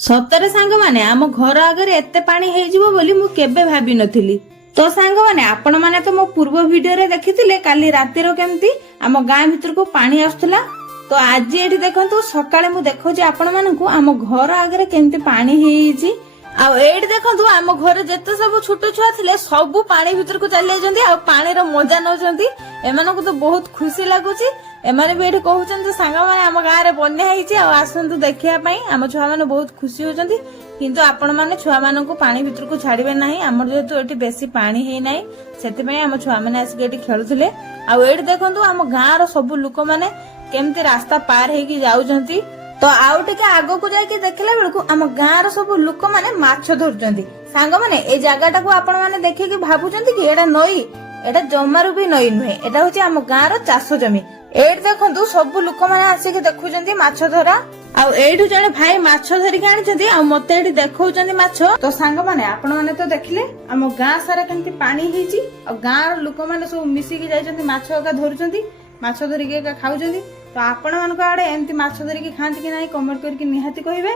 ସତରେ ସାଙ୍ଗମାନେ ଆମ ଘର ଆଗରେ ଏତେ ପାଣି ହେଇଯିବ ବୋଲି ମୁଁ କେବେ ଭାବି ନଥିଲି। ତ ସାଙ୍ଗମାନେ ଆପଣମାନେ ତ ମୋ ପୂର୍ବ ଭିଡିଓରେ ଦେଖିଥିଲେ କାଲି ରାତିର କେମିତି ଆମ ଗାଁ ଭିତରକୁ ପାଣି ଆସୁଥିଲା। ତ ଆଜି ଏଠି ଦେଖନ୍ତୁ ସକାଳେ ମୁଁ ଦେଖଉଛି ଆପଣମାନଙ୍କୁ ଆମ ଘର ଆଗରେ କେମିତି ପାଣି ହେଇଯାଇଛି। ଆଉ ଏଇଠି ଦେଖନ୍ତୁ ଆମ ଘରେ ଯେତେ ସବୁ ଛୋଟ ଛୁଆ ଥିଲେ ସବୁ ପାଣି ଭିତରକୁ ଚାଲି ଯାଇଛନ୍ତି ଆଉ ପାଣିର ମଜା ନଉଛନ୍ତି। ଏମାନଙ୍କୁ ତ ବହୁତ ଖୁସି ଲାଗୁଛି। ଏମାନେ ବି ଏଠି କହୁଛନ୍ତି ସାଙ୍ଗମାନେ ଆମ ଗାଁରେ ବନ୍ୟା ହେଇଛି ଆଉ ଆସନ୍ତୁ ଦେଖିବା ପାଇଁ। ଆମ ଛୁଆମାନେ ବହୁତ ଖୁସି ହଉଛନ୍ତି। କିନ୍ତୁ ଆପଣମାନେ ଛୁଆମାନଙ୍କୁ ପାଣି ଭିତରକୁ ଛାଡିବେ ନାହିଁ। ଆମର ଯେହେତୁ ଏଠି ବେଶୀ ପାଣି ହେଇନାହିଁ ସେଥିପାଇଁ ଆମ ଛୁଆମାନେ ଆସିକି ଏଠି ଖେଳୁଥିଲେ। ଆଉ ଏଇଠି ଦେଖନ୍ତୁ ଆମ ଗାଁର ସବୁ ଲୋକମାନେ କେମିତି ରାସ୍ତା ପାର ହେଇକି ଯାଉଛନ୍ତି। ତ ଆଉ ଟିକେ ଆଗକୁ ଯାଇକି ଦେଖିଲା ବେଳକୁ ଆମ ଗାଁର ସବୁ ଲୋକମାନେ ମାଛ ଧରୁଛନ୍ତି। ସାଙ୍ଗମାନେ ଏଇ ଜାଗାଟାକୁ ଆପଣମାନେ ଦେଖିକି ଭାବୁଛନ୍ତି କି ଏଇଟା ନଈ? ଏଇଟା ଜମାରୁ ବି ନଈ ନୁହେଁ, ଏଇଟା ହଉଛି ଆମ ଗାଁର ଚାଷ ଜମି। ଏଇଠି ଦେଖନ୍ତୁ ସବୁ ଲୋକମାନେ ଆସିକି ଦେଖୁଛନ୍ତି ମାଛ ଧରା। ଆଉ ଏଇଠୁ ଜଣେ ଭାଇ ମାଛ ଧରିକି ଆଣିଛନ୍ତି ଆଉ ମତେ ଏଠି ଦେଖଉଛନ୍ତି ମାଛ। ତ ସାଙ୍ଗମାନେ ଆପଣମାନେ ତ ଦେଖିଲେ ଆମ ଗାଁ ସାରା କେମିତି ପାଣି ହେଇଛି ଆଉ ଗାଁର ଲୋକମାନେ ସବୁ ମିଶିକି ଯାଇଛନ୍ତି ମାଛ ଏକା ଧରୁଛନ୍ତି, ମାଛ ଧରିକି ଏକା ଖାଉଛନ୍ତି। ତ ଆପଣମାନଙ୍କ ଆଡେ ଏମିତି ମାଛ ଧରିକି ଖାଆନ୍ତି କି ନାହିଁ କମେଣ୍ଟ କରିକି ନିହାତି କହିବେ।